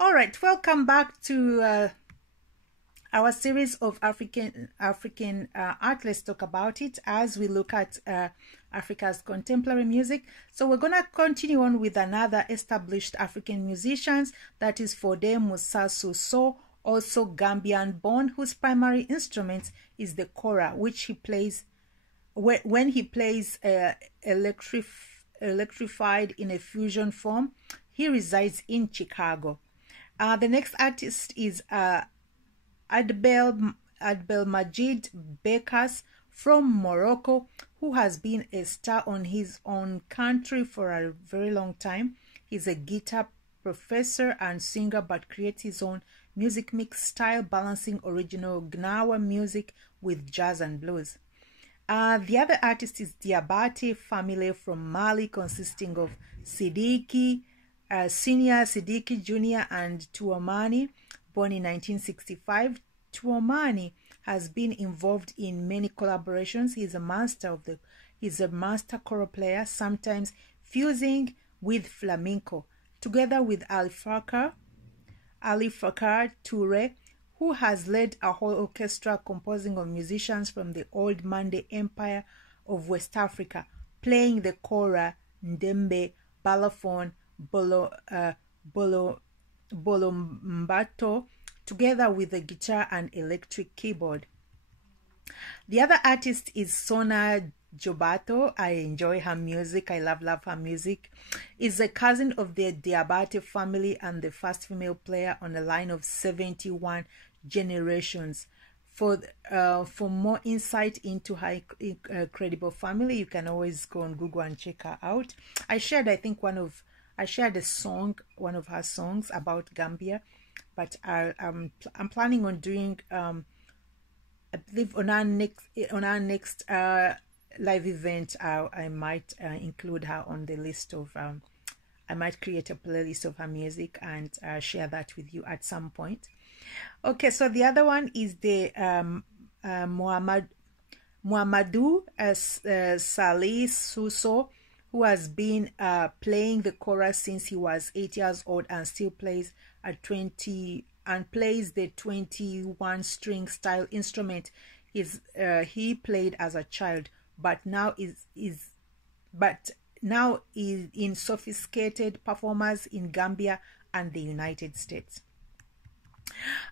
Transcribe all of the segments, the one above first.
All right, welcome back to our series of African art. Let's talk about it as we look at Africa's contemporary music. So we're gonna continue on with another established African musicians, that is Fode Musa Soso, also Gambian born, whose primary instrument is the kora, which he plays when he plays electrified in a fusion form. He resides in Chicago. The next artist is Adbel Majid Bekas from Morocco, who has been a star on his own country for a very long time. He's a guitar professor and singer, but creates his own music mix style, balancing original Gnawa music with jazz and blues. The other artist is Diabate family from Mali, consisting of Sidiki, Senior, Sidiki Jr., and Tuamani, born in 1965. Tuamani has been involved in many collaborations. He's a master choral player, sometimes fusing with flamenco, together with Ali Fakar Toure, who has led a whole orchestra composing of musicians from the old Mande Empire of West Africa, playing the kora, ndembe, balafon, bolombato, together with the guitar and electric keyboard. The other artist is Sona Jobato. I enjoy her music. I love her music. Is a cousin of the Diabate family and the first female player on a line of 71 generations. For more insight into her incredible family, you can always go on Google and check her out. I shared a song, one of her songs about Gambia, but I'm planning on doing I believe on our next live event I might include her on the list of I might create a playlist of her music and share that with you at some point. Okay, so the other one is the Muhammadu Salih Suso, who has been playing the chorus since he was 8 years old and still plays at 20 and plays the 21 string style instrument he played as a child, but now is in sophisticated performers in Gambia and the United States.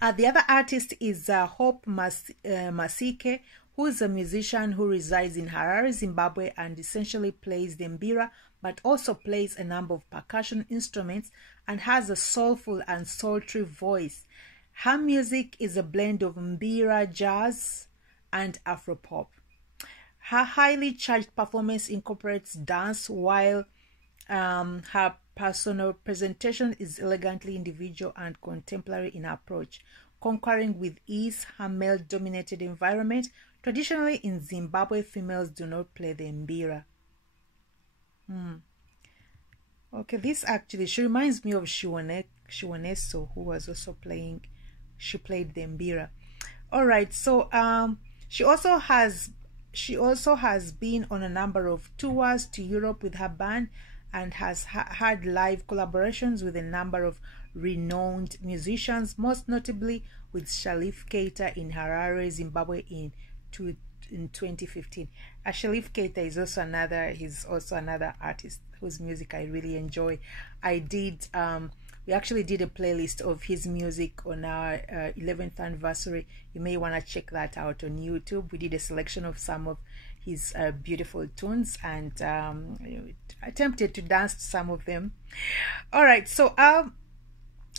The other artist is Hope Masike, who is a musician who resides in Harare, Zimbabwe, and essentially plays the mbira, but also plays a number of percussion instruments and has a soulful and sultry voice. Her music is a blend of mbira, jazz, and afropop. Her highly charged performance incorporates dance, while her personal presentation is elegantly individual and contemporary in approach, conquering with ease her male-dominated environment. Traditionally in Zimbabwe, females do not play the mbira. Okay, this actually, she reminds me of Shiwoneso, who was also playing, she played the mbira. All right, so she also has been on a number of tours to Europe with her band and has had live collaborations with a number of renowned musicians, most notably with Shalif Keita in Harare, Zimbabwe in 2015. Shalif Keita is also another artist whose music I really enjoy. We actually did a playlist of his music on our 11th anniversary. You may want to check that out on YouTube. We did a selection of some of his beautiful tunes and attempted to dance to some of them. All right, so I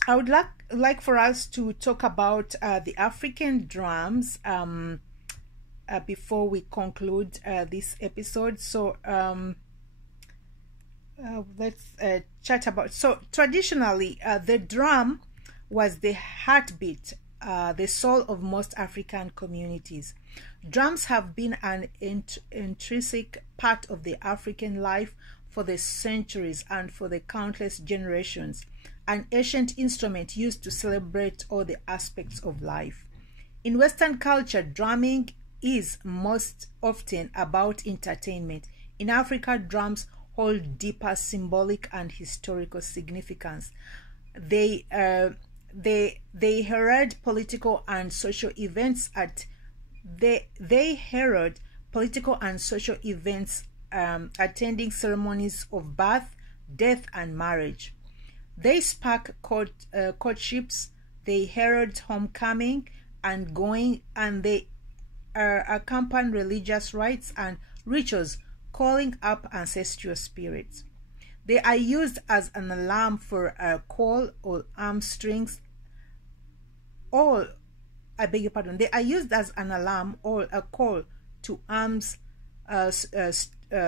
would like for us to talk about the African drums before we conclude this episode. So let's chat about. So traditionally, the drum was the heartbeat, the soul of most African communities. Drums have been an intrinsic part of the African life for the centuries and for the countless generations. An ancient instrument used to celebrate all the aspects of life. In Western culture, drumming is most often about entertainment. In Africa, drums hold deeper symbolic and historical significance. They they herald political and social events they herald political and social events, attending ceremonies of birth, death, and marriage. They spark courtships, they herald homecoming and going, and they accompany religious rites and rituals, calling up ancestral spirits. They are used as an alarm for a call or arm strings. All, I beg your pardon. They are used as an alarm or a call to arms,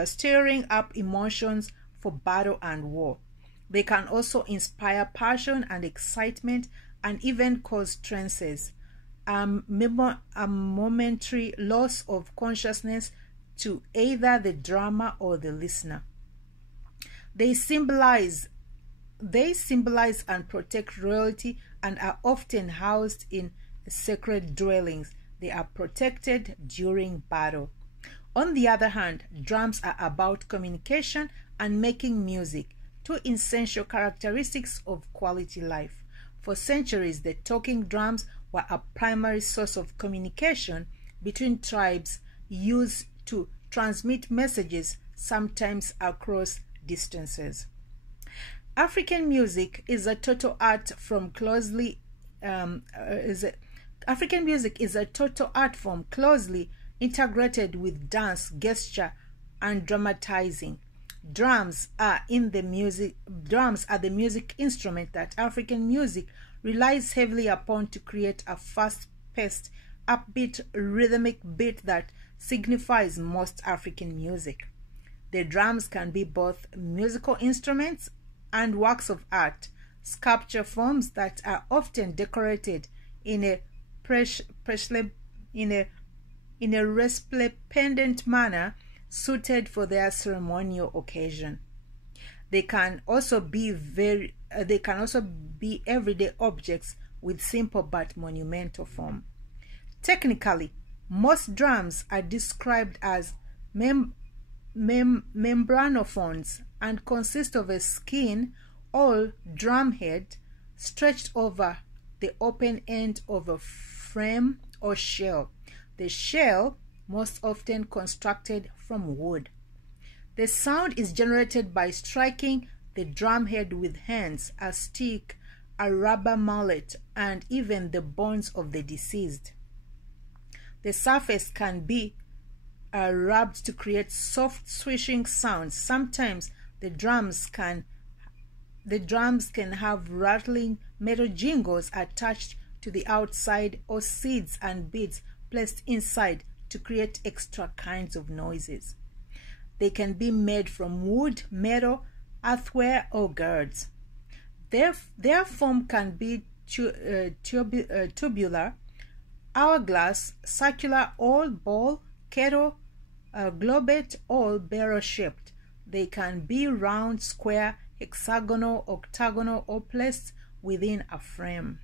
stirring up emotions for battle and war. They can also inspire passion and excitement and even cause trances, a momentary loss of consciousness to either the drama or the listener. They symbolize and protect royalty and are often housed in sacred dwellings. They are protected during battle. On the other hand, drums are about communication and making music, two essential characteristics of quality life. For centuries, the talking drums were a primary source of communication between tribes, used to transmit messages, sometimes across distances. African music is a total art form closely integrated with dance, gesture, and dramatizing. Drums are the music instrument that African music relies heavily upon to create a fast-paced, upbeat, rhythmic beat that signifies most African music. The drums can be both musical instruments and works of art, sculpture forms that are often decorated in a resplendent manner suited for their ceremonial occasion. They can also be everyday objects with simple but monumental form. Technically, most drums are described as membranophones and consist of a skin or drum head stretched over the open end of a frame or shell. The shell most often constructed from wood. The sound is generated by striking the drum head with hands, a stick, a rubber mallet, and even the bones of the deceased. The surface can be rubbed to create soft swishing sounds. Sometimes the drums can have rattling metal jingles attached to the outside, or seeds and beads placed inside to create extra kinds of noises. They can be made from wood, metal, earthenware, or gourds. Their form can be tubular, hourglass, circular, oval, ball, kettle, globette, or barrel-shaped. They can be round, square, hexagonal, octagonal, or placed within a frame.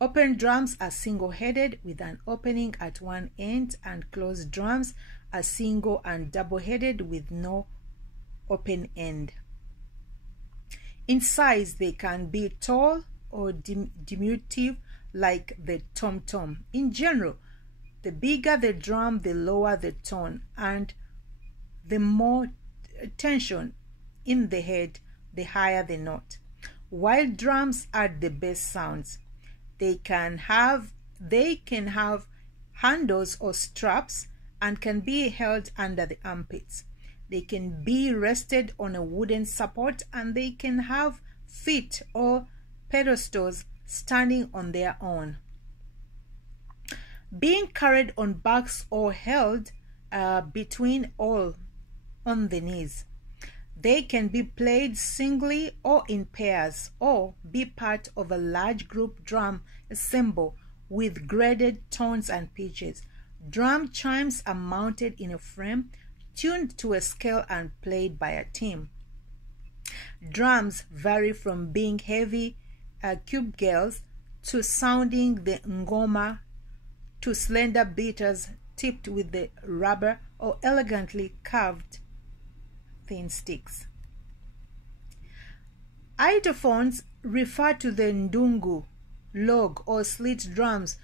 Open drums are single-headed with an opening at one end, and closed drums are single and double-headed with no open end. In size, they can be tall or diminutive, like the tom-tom. In general, the bigger the drum, the lower the tone, and the more tension in the head, the higher the note. While drums are the best sounds, they can have handles or straps and can be held under the armpits. They can be rested on a wooden support, and they can have feet or pedestals standing on their own. Being carried on backs or held between all on the knees. They can be played singly or in pairs, or be part of a large group drum ensemble with graded tones and pitches. Drum chimes are mounted in a frame, tuned to a scale and played by a team. Drums vary from being heavy cube girls to sounding the ngoma, to slender beaters tipped with the rubber or elegantly carved thin sticks. Idophones refer to the ndungu, log, or slit drums,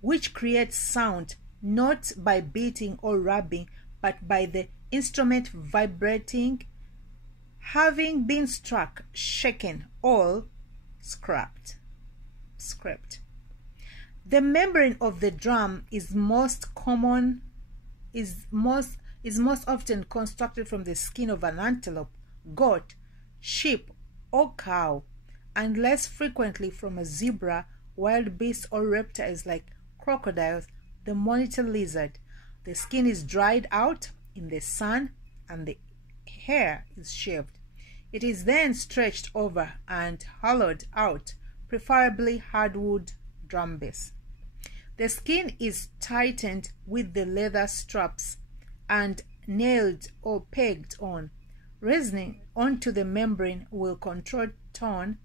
which create sound not by beating or rubbing, but by the instrument vibrating, having been struck, shaken, or scraped. The membrane of the drum is most often constructed from the skin of an antelope, goat, sheep, or cow, and less frequently from a zebra, wild beasts, or reptiles like crocodiles, the monitor lizard. The skin is dried out in the sun and the hair is shaved. It is then stretched over and hollowed out, preferably hardwood drum bass. The skin is tightened with the leather straps and nailed or pegged on. Reasoning onto the membrane will control tone,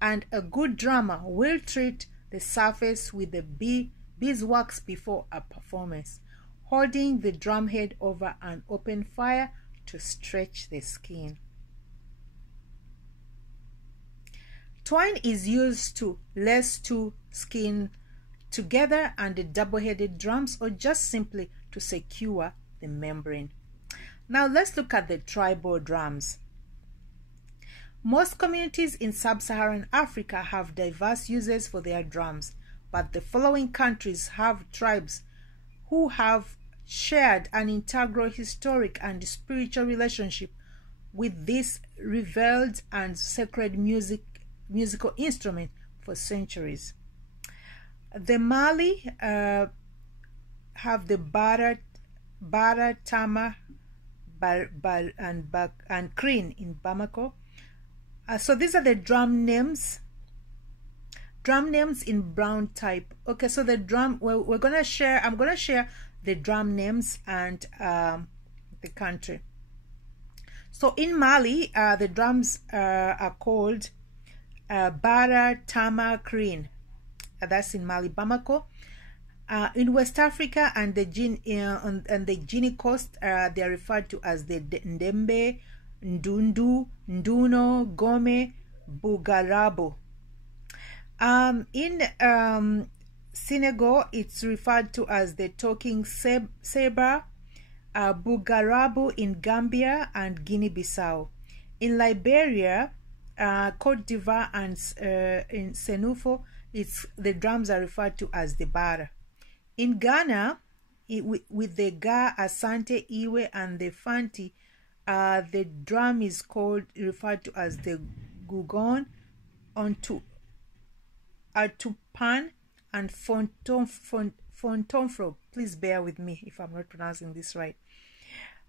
and a good drummer will treat the surface with the beeswax before a performance, holding the drumhead over an open fire to stretch the skin. Twine is used to lace two skin together and the double-headed drums, or just simply to secure the membrane. Now let's look at the tribal drums. Most communities in sub-Saharan Africa have diverse uses for their drums, but the following countries have tribes who have shared an integral historic and spiritual relationship with this revered and sacred musical instrument for centuries. The Mali have the Bara, Tama, and Krin in Bamako. So these are the drum names. Drum names in brown type. Okay, so the drum. Well, I'm gonna share the drum names and the country. So in Mali, the drums are called Bara, Tama, Krin. That's in Mali, Bamako. In West Africa and the Guinea coast, they are referred to as the Ndembe, Ndundu, Nduno, Gome, Bugarabo. In Senegal, it's referred to as the Talking Sabre, Bugarabo in Gambia and Guinea-Bissau. In Liberia, Cote d'Ivoire, and in Senufo, the drums are referred to as the Bara. In Ghana, with the Ga, Asante, Iwe, and the Fanti, the drum is referred to as the Gugon, Atupan, and Fontonfro. Please bear with me if I'm not pronouncing this right.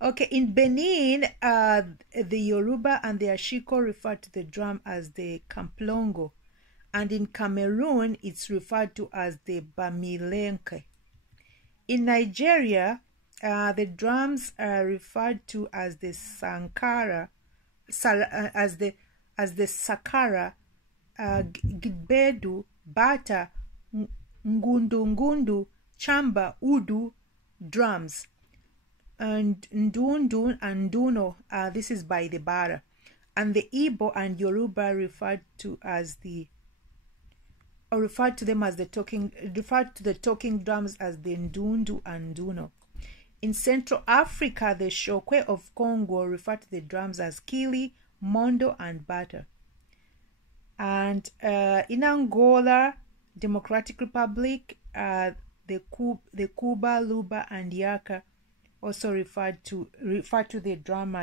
Okay, in Benin, the Yoruba and the Ashiko refer to the drum as the Kamplongo, and in Cameroon, it's referred to as the Bamilenke. In Nigeria, the drums are referred to as the Sankara, as the Sakara, Gbedu, Bata, Ngundu, Chamba, Udu drums, and Ndundu and Nduno. This is by the Bara, and the Igbo and Yoruba referred to the talking drums as the Ndundu and Nduno. In Central Africa, the Shokwe of Congo refer to the drums as Kili, Mondo, and Bata. And in Angola, Democratic Republic, the Kuba, Luba, and Yaka also refer to the drum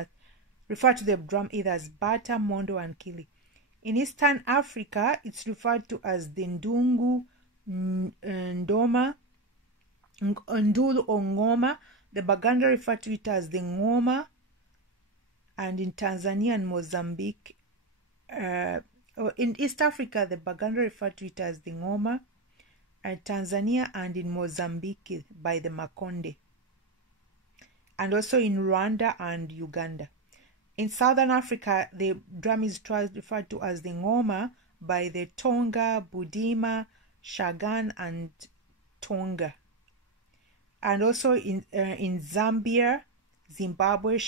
either as Bata, Mondo, and Kili. In Eastern Africa, it's referred to as the Ndungu, Ndoma, Ndulu, or Ngoma. The Baganda refer to it as the Ngoma. And in Tanzania and Mozambique, in East Africa, the Baganda refer to it as the Ngoma. And Tanzania and in Mozambique by the Makonde. And also in Rwanda and Uganda. In Southern Africa, the drum is referred to as the Ngoma by the Tonga, Budima, Shagan, and Tonga. And also in Zambia, Zimbabwe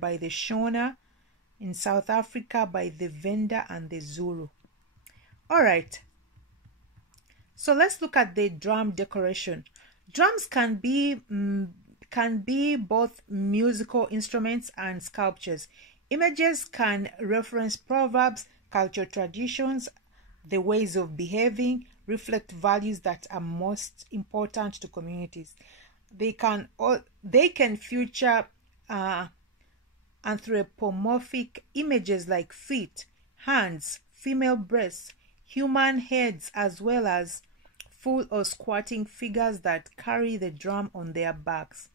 by the Shona. In South Africa by the Venda and the Zulu. All right. So let's look at the drum decoration. Drums can be both musical instruments and sculptures. Images can reference proverbs, cultural traditions, the ways of behaving, reflect values that are most important to communities. They can feature anthropomorphic images like feet, hands, female breasts, human heads, as well as full or squatting figures that carry the drum on their backs.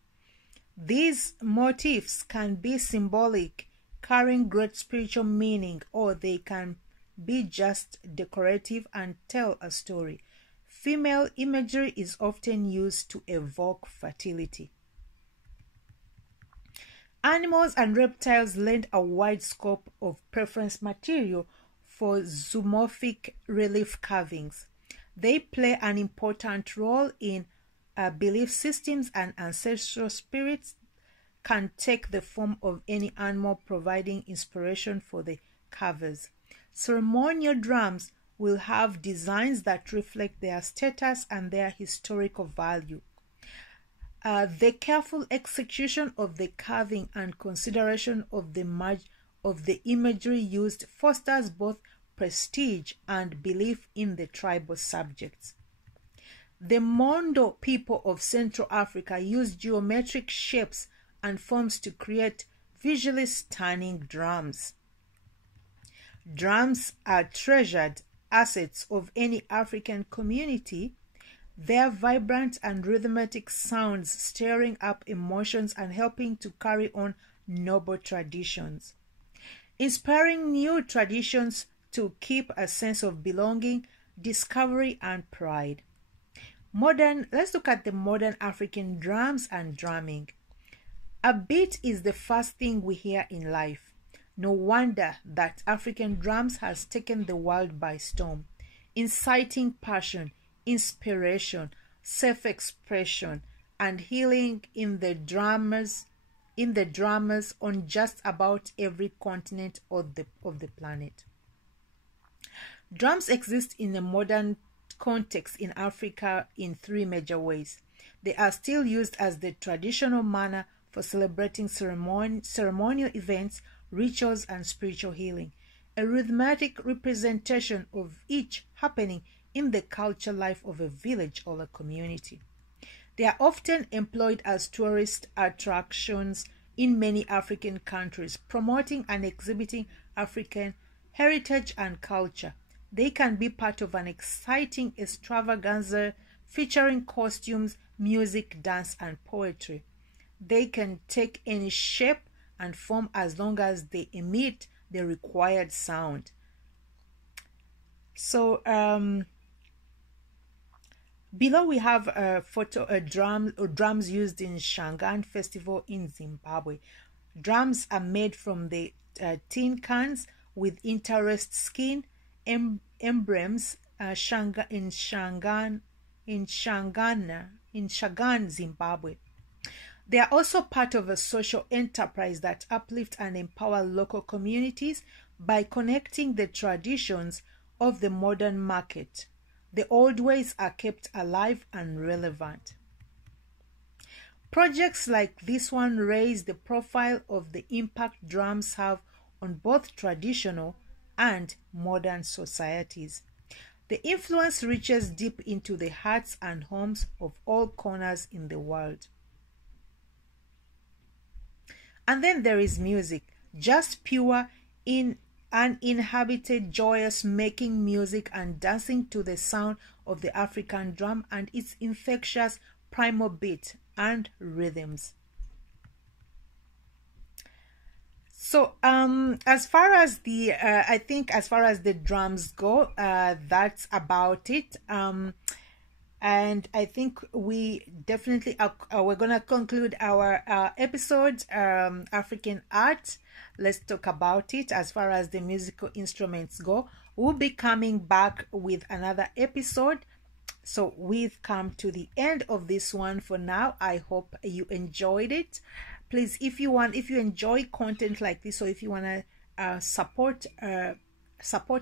These motifs can be symbolic, carrying great spiritual meaning, or they can be just decorative and tell a story. Female imagery is often used to evoke fertility. Animals and reptiles lend a wide scope of preference material for zoomorphic relief carvings. They play an important role in belief systems, and ancestral spirits can take the form of any animal, providing inspiration for the carvers. Ceremonial drums will have designs that reflect their status and their historical value. The careful execution of the carving and consideration of the imagery used fosters both prestige and belief in the tribal subjects. The Mondo people of Central Africa use geometric shapes and forms to create visually stunning drums. Drums are treasured assets of any African community. Their vibrant and rhythmic sounds stirring up emotions and helping to carry on noble traditions, inspiring new traditions to keep a sense of belonging, discovery, and pride. Let's look at the modern African drums and drumming. A beat is the first thing we hear in life. No wonder that African drums has taken the world by storm, inciting passion, inspiration, self-expression, and healing in the drummers on just about every continent of the planet. Drums exist in a modern context in Africa in three major ways. They are still used as the traditional manner for celebrating ceremonial events, rituals, and spiritual healing, a rhythmic representation of each happening in the cultural life of a village or a community. They are often employed as tourist attractions in many African countries, promoting and exhibiting African heritage and culture. They can be part of an exciting extravaganza featuring costumes, music, dance, and poetry. They can take any shape and form as long as they emit the required sound. So, below we have a photo drums used in Shangaan Festival in Zimbabwe. Drums are made from the tin cans with interest skin emblems in Shangaan, Zimbabwe. They are also part of a social enterprise that uplift and empower local communities by connecting the traditions of the modern market. The old ways are kept alive and relevant. Projects like this one raise the profile of the impact drums have on both traditional and modern societies. The influence reaches deep into the hearts and homes of all corners in the world. And then there is music, just pure, uninhibited, joyous, making music and dancing to the sound of the African drum and its infectious primal beat and rhythms. So, as far as the drums go, that's about it. And I think we definitely we're gonna conclude our episode, African art. Let's talk about it. As far as the musical instruments go, we'll be coming back with another episode. So we've come to the end of this one for now. I hope you enjoyed it. Please, if you enjoy content like this, or if you want to support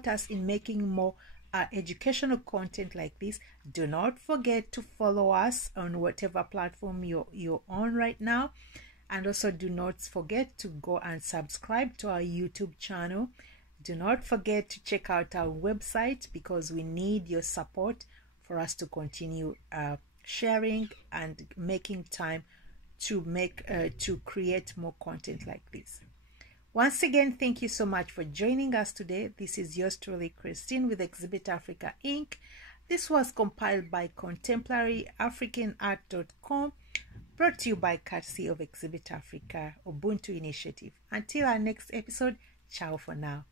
us in making more educational content like this, do not forget to follow us on whatever platform you're on right now. And also do not forget to go and subscribe to our YouTube channel. Do not forget to check out our website, because we need your support for us to continue sharing and making time to create more content like this. Once again, thank you so much for joining us today. This is yours truly, Christine, with Exhibit Africa Inc. This was compiled by contemporaryafricanart.com, brought to you by courtesy of Exhibit Africa Ubuntu Initiative. Until our next episode, ciao for now.